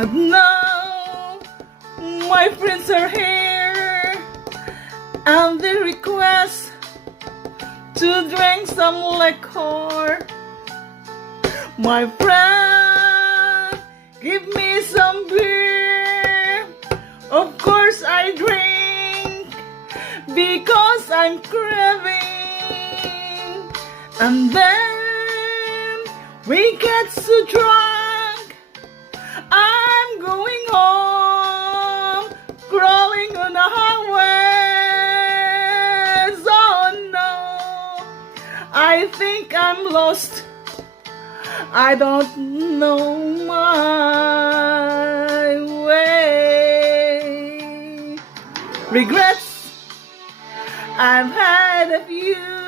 And now my friends are here, and they request to drink some liquor. My friend, give me some beer. Of course I drink because I'm craving. And then we get so drunk, I'm going home, crawling on the highways. Oh no, I think I'm lost. I don't know my way. Regrets, I've had a few.